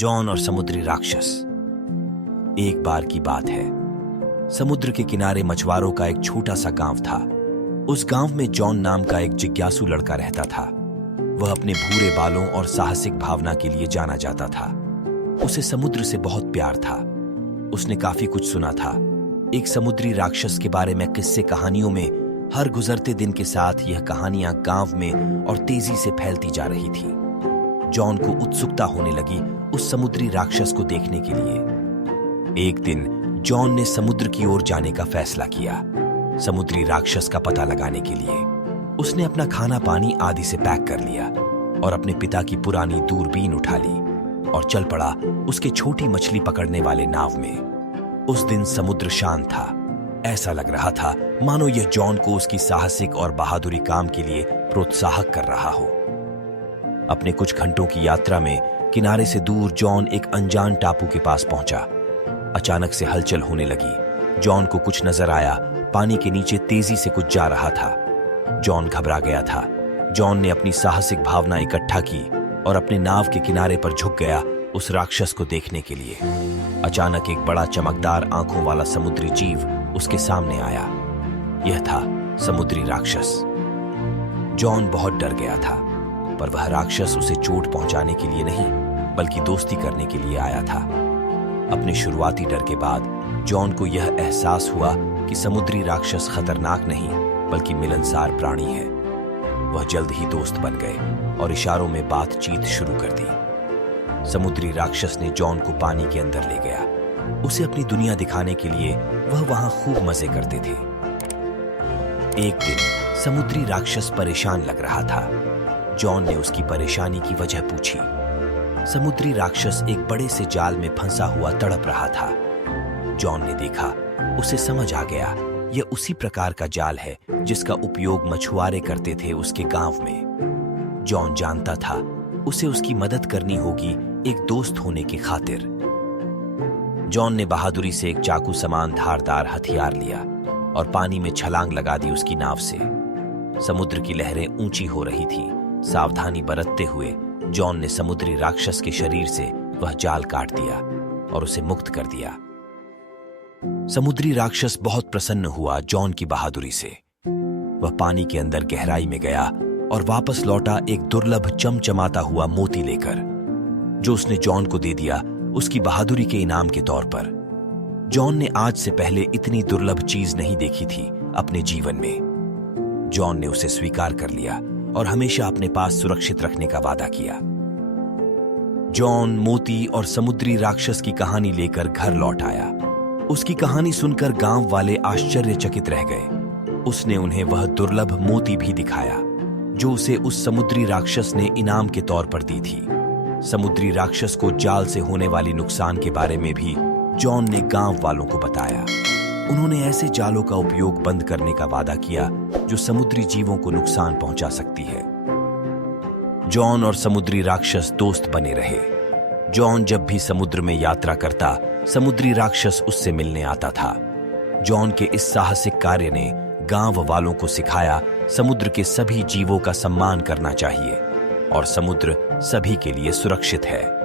John और समुद्री राक्षस। एक बार की बात है, समुद्र के किनारे मछुआरों का एक छोटा सा गांव था। उस गांव में जॉन नाम का एक जिज्ञासु लड़का रहता था। वह अपने भूरे बालों और साहसिक भावना के लिए जाना जाता था। उसे समुद्र से बहुत प्यार था। उसने काफी कुछ सुना था, एक समुद्री राक्षस के बारे में किस्से कहानियों में। हर गुजरते दिन के साथ यह कहानियां गांव में और तेजी से फैलती जा रही थी। जॉन को उत्सुकता होने लगी उस समुद्री राक्षस को देखने के लिए। एक दिन जॉन ने समुद्र की ओर जाने का फैसला किया, समुद्री राक्षस का पता लगाने के लिए। उसने अपना खाना पानी आदि से पैक कर लिया और अपने पिता की पुरानी दूरबीन उठा ली और चल पड़ा उसके छोटी मछली पकड़ने वाले नाव में। उस दिन समुद्र शांत था। ऐसा लग रहा था मानो यह जॉन को उसकी साहसिक और बहादुरी काम के लिए प्रोत्साहक कर रहा हो। अपने कुछ घंटों की यात्रा में किनारे से दूर जॉन एक अनजान टापू के पास पहुंचा। अचानक से हलचल होने लगी। जॉन को कुछ नजर आया, पानी के नीचे तेजी से कुछ जा रहा था। जॉन घबरा गया था। जॉन ने अपनी साहसिक भावना इकट्ठा की और अपने नाव के किनारे पर झुक गया उस राक्षस को देखने के लिए। अचानक एक बड़ा चमकदार आंखों वाला समुद्री जीव उसके सामने आया। यह था समुद्री राक्षस। जॉन बहुत डर गया था, पर वह राक्षस उसे चोट पहुंचाने के लिए नहीं बल्कि दोस्ती करने के लिए आया था। अपने शुरुआती डर के बाद जॉन को यह एहसास हुआ कि समुद्री राक्षस खतरनाक नहीं बल्कि मिलनसार प्राणी है। वह जल्द ही दोस्त बन गए और इशारों में बातचीत शुरू कर दी। समुद्री राक्षस ने जॉन को पानी के अंदर ले गया। उसे अपनी दुनिया दिखाने के लिए वह वहां खूब मजे करते थे। एक दिन समुद्री राक्षस परेशान लग रहा था। जॉन ने उसकी परेशानी की वजह पूछी। समुद्री राक्षस एक बड़े से जाल में फंसा हुआ तड़प रहा था। जॉन ने देखा, उसे समझ आ गया यह उसी प्रकार का जाल है जिसका उपयोग मछुआरे करते थे उसके गांव में। जॉन जानता था उसे उसकी मदद करनी होगी एक दोस्त होने की खातिर। जॉन ने बहादुरी से एक चाकू समान धारदार हथियार लिया और पानी में छलांग लगा दी उसकी नाव से। समुद्र की लहरें ऊंची हो रही थी। सावधानी बरतते हुए जॉन ने समुद्री राक्षस के शरीर से वह जाल काट दिया और उसे मुक्त कर दिया। समुद्री राक्षस बहुत प्रसन्न हुआ जॉन की बहादुरी से। वह पानी के अंदर गहराई में गया और वापस लौटा एक दुर्लभ चमचमाता हुआ मोती लेकर, जो उसने जॉन को दे दिया उसकी बहादुरी के इनाम के तौर पर। जॉन ने आज से पहले इतनी दुर्लभ चीज नहीं देखी थी अपने जीवन में। जॉन ने उसे स्वीकार कर लिया और हमेशा अपने पास सुरक्षित रखने का वादा किया। जॉन मोती और समुद्री राक्षस की कहानी लेकर घर लौट आया। उसकी कहानी सुनकर गांव वाले आश्चर्यचकित रह गए। उसने उन्हें वह दुर्लभ मोती भी दिखाया जो उसे उस समुद्री राक्षस ने इनाम के तौर पर दी थी। समुद्री राक्षस को जाल से होने वाली नुकसान के बारे में भी जॉन ने गांव वालों को बताया। उन्होंने ऐसे जालों का उपयोग बंद करने का वादा किया जो समुद्री जीवों को नुकसान पहुंचा सकती है। जॉन और समुद्री राक्षस दोस्त बने रहे। जॉन जब भी समुद्र में यात्रा करता, समुद्री राक्षस उससे मिलने आता था। जॉन के इस साहसिक कार्य ने गांव वालों को सिखाया समुद्र के सभी जीवों का सम्मान करना चाहिए और समुद्र सभी के लिए सुरक्षित है।